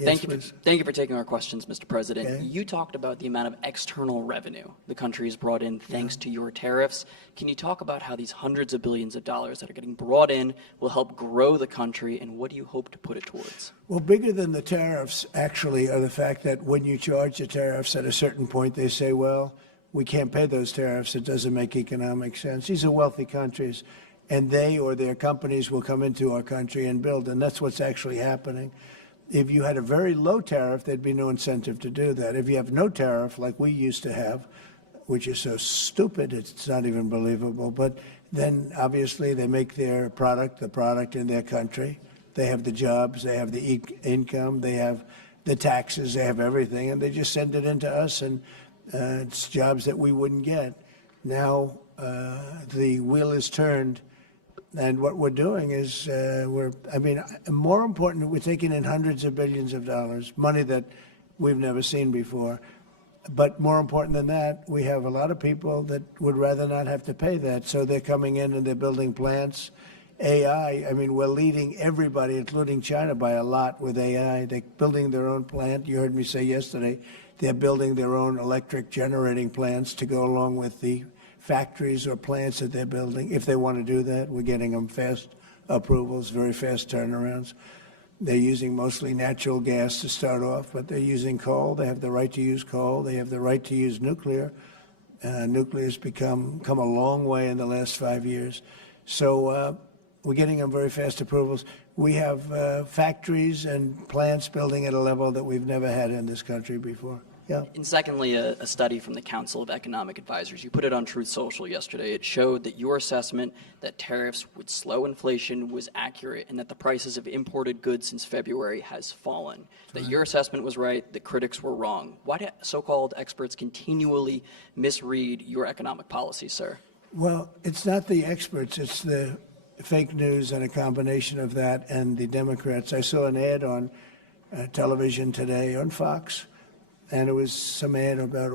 Yes, Thank you for taking our questions, Mr. President. Okay. You talked about the amount of external revenue the country has brought in thanks to your tariffs. Can you talk about how these hundreds of billions of dollars that are getting brought in will help grow the country, and what do you hope to put it towards? Well, bigger than the tariffs actually are the fact that when you charge the tariffs at a certain point, they say, well, we can't pay those tariffs. It doesn't make economic sense. These are wealthy countries, and they or their companies will come into our country and build, and that's what's actually happening. If you had a very low tariff, there'd be no incentive to do that. If you have no tariff, like we used to have, which is so stupid, it's not even believable, but then obviously they make their product, the product in their country. They have the jobs, they have the income, they have the taxes, they have everything, and they just send it into us, and it's jobs that we wouldn't get. Now the wheel is turned. And what we're doing is, more important, we're taking in hundreds of billions of dollars, money that we've never seen before. But more important than that, we have a lot of people that would rather not have to pay that. So they're coming in and they're building plants. AI, we're leading everybody, including China, by a lot with AI. They're building their own plant. You heard me say yesterday, they're building their own electric generating plants to go along with the factories or plants that they're building. If they want to do that, we're getting them fast approvals, very fast turnarounds. They're using mostly natural gas to start off, but they're using coal. They have the right to use coal. They have the right to use nuclear. Nuclear's come a long way in the last 5 years. So we're getting them very fast approvals. We have factories and plants building at a level that we've never had in this country before. Yeah. And secondly, a study from the Council of Economic Advisors. You put it on Truth Social yesterday. It showed that your assessment that tariffs would slow inflation was accurate, and that the prices of imported goods since February has fallen. That your assessment was right, the critics were wrong. Why do so-called experts continually misread your economic policy, sir? Well, it's not the experts. It's the fake news and a combination of that and the Democrats. I saw an ad on television today on Fox, and it was some ad about,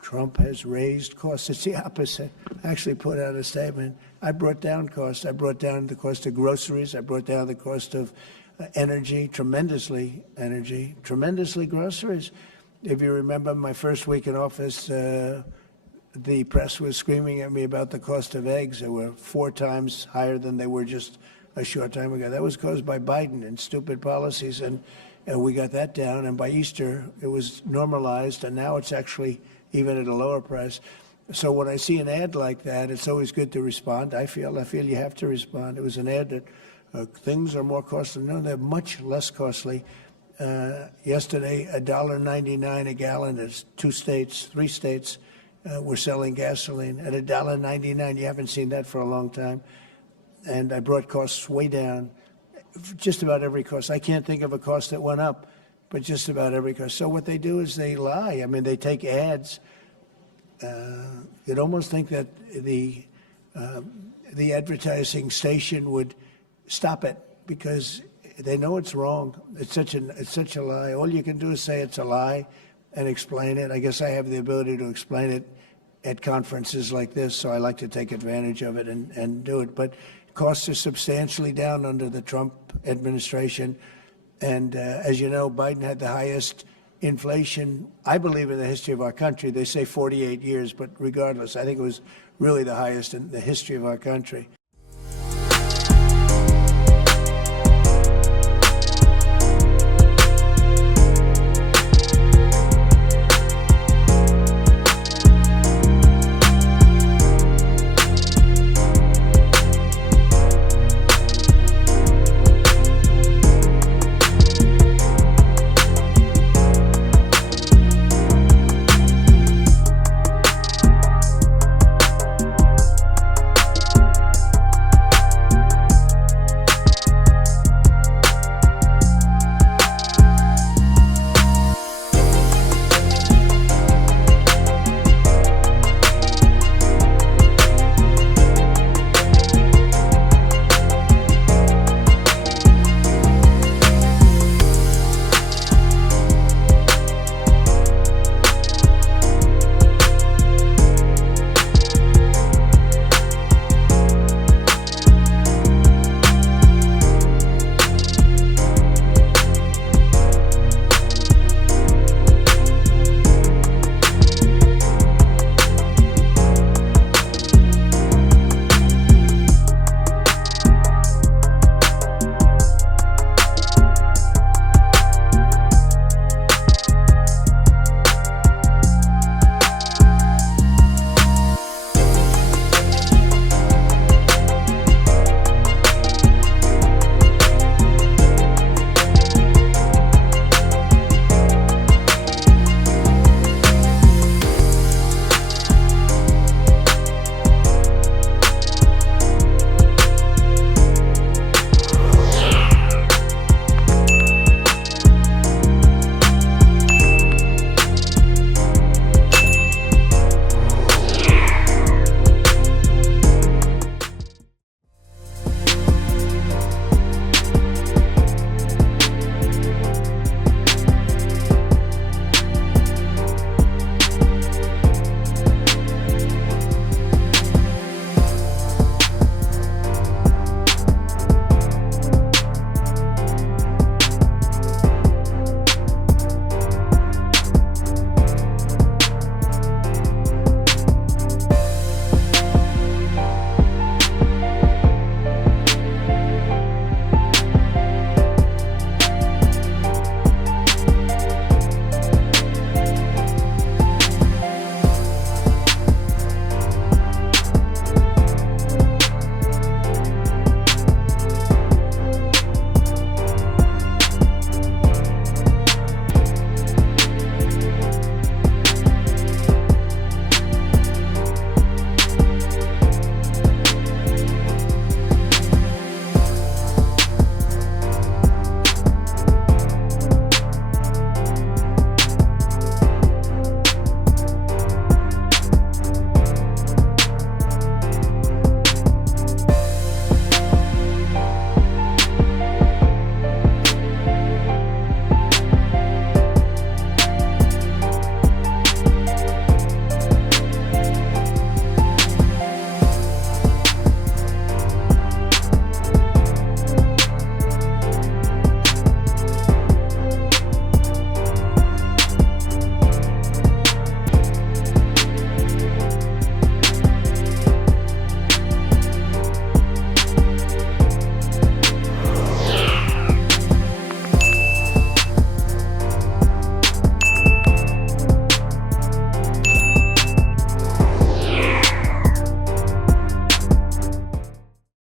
Trump has raised costs. It's the opposite. I actually put out a statement. I brought down costs. I brought down the cost of groceries. I brought down the cost of energy, tremendously groceries. If you remember my first week in office, the press was screaming at me about the cost of eggs. They were 4 times higher than they were just a short time ago. That was caused by Biden and stupid policies, and we got that down, and by Easter, it was normalized, and now it's actually even at a lower price. So when I see an ad like that, it's always good to respond. I feel you have to respond. It was an ad that things are more costly. No, they're much less costly. Yesterday, $1.99 a gallon. There's 3 states were selling gasoline at $1.99. You haven't seen that for a long time. And I brought costs way down. Just about every cost. I can't think of a cost that went up, but just about every cost. So what they do is they lie. They take ads. You'd almost think that the advertising station would stop it because they know it's wrong. It's such a lie. All you can do is say it's a lie and explain it. I guess I have the ability to explain it at conferences like this, so I like to take advantage of it and do it. But costs are substantially down under the Trump administration. And as you know, Biden had the highest inflation, I believe, in the history of our country. They say 48 years, but regardless, I think it was really the highest in the history of our country.